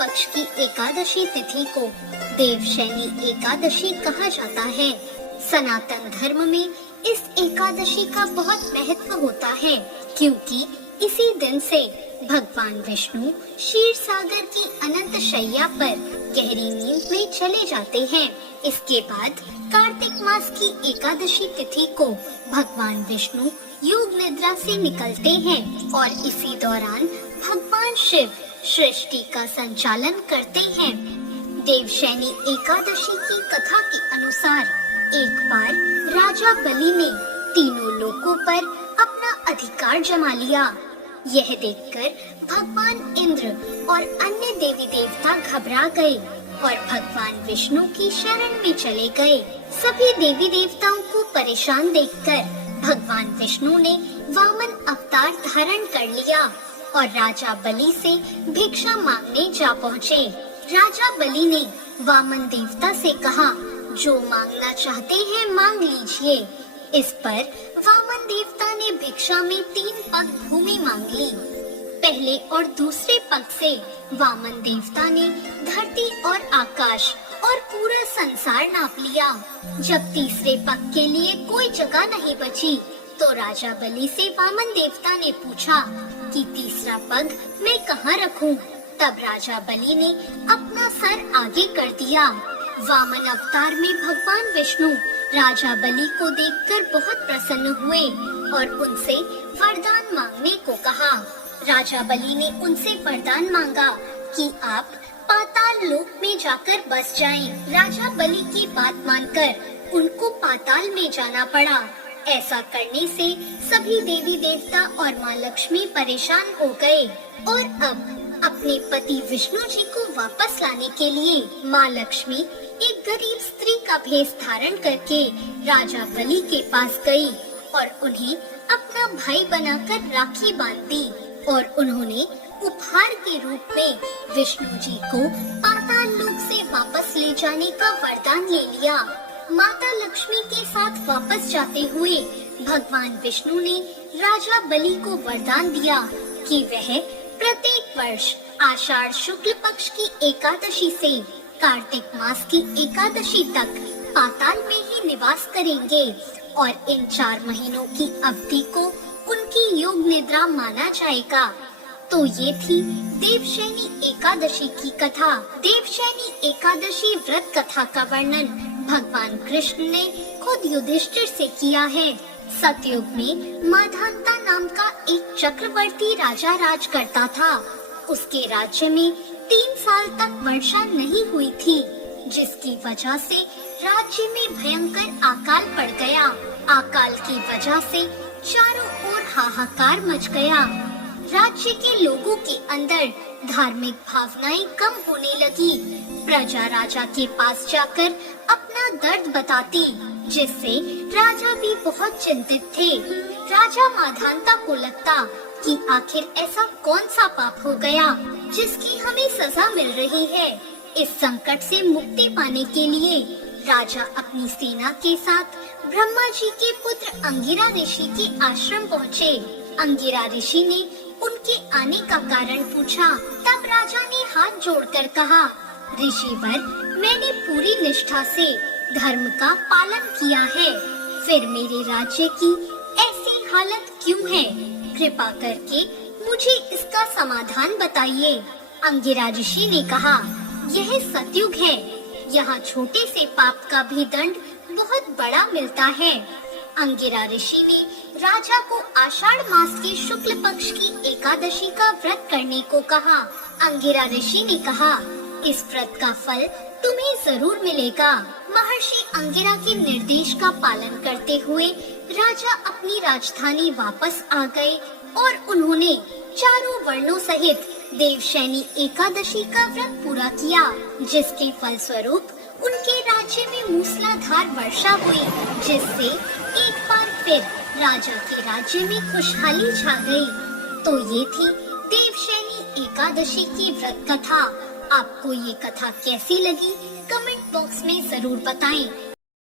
पक्ष की एकादशी तिथि को देवशयनी एकादशी कहा जाता है। सनातन धर्म में इस एकादशी का बहुत महत्व होता है, क्योंकि इसी दिन से भगवान विष्णु क्षीर सागर की अनंत शैया पर गहरी नींद में चले जाते हैं। इसके बाद कार्तिक मास की एकादशी तिथि को भगवान विष्णु योग निद्रा से निकलते हैं और इसी दौरान भगवान शिव सृष्टि का संचालन करते हैं। देवशयनी एकादशी की कथा के अनुसार एक बार राजा बलि ने तीनों लोकों पर अपना अधिकार जमा लिया। यह देखकर भगवान इंद्र और अन्य देवी देवता घबरा गए और भगवान विष्णु की शरण में चले गए। सभी देवी देवताओं को परेशान देखकर भगवान विष्णु ने वामन अवतार धारण कर लिया और राजा बलि से भिक्षा मांगने जा पहुँचे। राजा बलि ने वामन देवता से कहा, जो मांगना चाहते हैं मांग लीजिए। इस पर वामन देवता ने भिक्षा में 3 पग भूमि मांग ली। पहले और दूसरे पग से वामन देवता ने धरती और आकाश और पूरा संसार नाप लिया। जब तीसरे पग के लिए कोई जगह नहीं बची तो राजा बलि से वामन देवता ने पूछा कि तीसरा पग मैं कहाँ रखूं? तब राजा बलि ने अपना सर आगे कर दिया। वामन अवतार में भगवान विष्णु राजा बलि को देखकर बहुत प्रसन्न हुए और उनसे वरदान मांगने को कहा। राजा बलि ने उनसे वरदान मांगा कि आप पाताल लोक में जाकर बस जाएं। राजा बलि की बात मानकर उनको पाताल में जाना पड़ा। ऐसा करने से सभी देवी देवता और माँ लक्ष्मी परेशान हो गए और अब अपने पति विष्णु जी को वापस लाने के लिए माँ लक्ष्मी एक गरीब स्त्री का भेष धारण करके राजा बलि के पास गई और उन्हें अपना भाई बनाकर राखी बांध दी और उन्होंने उपहार के रूप में विष्णु जी को पाताल लोक से वापस ले जाने का वरदान ले लिया। माता लक्ष्मी के साथ वापस जाते हुए भगवान विष्णु ने राजा बलि को वरदान दिया कि वह प्रत्येक वर्ष आषाढ़ शुक्ल पक्ष की एकादशी से कार्तिक मास की एकादशी तक पाताल में ही निवास करेंगे और इन 4 महीनों की अवधि को उनकी योग निद्रा माना जाएगा। तो ये थी देवशयनी एकादशी की कथा। देवशयनी एकादशी व्रत कथा का वर्णन भगवान कृष्ण ने खुद युधिष्ठिर से किया है। सतयुग में माधांता नाम का एक चक्रवर्ती राजा राज करता था। उसके राज्य में 3 साल तक वर्षा नहीं हुई थी, जिसकी वजह से राज्य में भयंकर अकाल पड़ गया। अकाल की वजह से चारों ओर हाहाकार मच गया। राज्य के लोगों के अंदर धार्मिक भावनाएं कम होने लगी। प्रजा राजा के पास जाकर अपना दर्द बताती, जिससे राजा भी बहुत चिंतित थे। राजा माधांता को लगता कि आखिर ऐसा कौन सा पाप हो गया जिसकी हमें सजा मिल रही है। इस संकट से मुक्ति पाने के लिए राजा अपनी सेना के साथ ब्रह्मा जी के पुत्र अंगिरा ऋषि के आश्रम पहुँचे। अंगिरा ऋषि ने उनके आने का कारण पूछा। तब राजा ने हाथ जोड़कर कहा, ऋषिवर, मैंने पूरी निष्ठा से धर्म का पालन किया है, फिर मेरे राज्य की ऐसी हालत क्यों है? कृपा करके मुझे इसका समाधान बताइए। अंगिरा ऋषि ने कहा, यह सतयुग है, यहाँ छोटे से पाप का भी दंड बहुत बड़ा मिलता है। अंगिरा ऋषि ने राजा को आषाढ़ मास के शुक्ल पक्ष की एकादशी का व्रत करने को कहा। अंगिरा ऋषि ने कहा, इस व्रत का फल तुम्हें जरूर मिलेगा। महर्षि अंगिरा के निर्देश का पालन करते हुए राजा अपनी राजधानी वापस आ गए और उन्होंने चारों वर्णों सहित देवशयनी एकादशी का व्रत पूरा किया, जिसके फलस्वरूप उनके राज्य में मूसलाधार वर्षा हुई, जिससे एक बार फिर राजा के राज्य में खुशहाली छा गई। तो ये थी देवशयनी एकादशी की व्रत कथा। आपको ये कथा कैसी लगी? कमेंट बॉक्स में जरूर बताएं।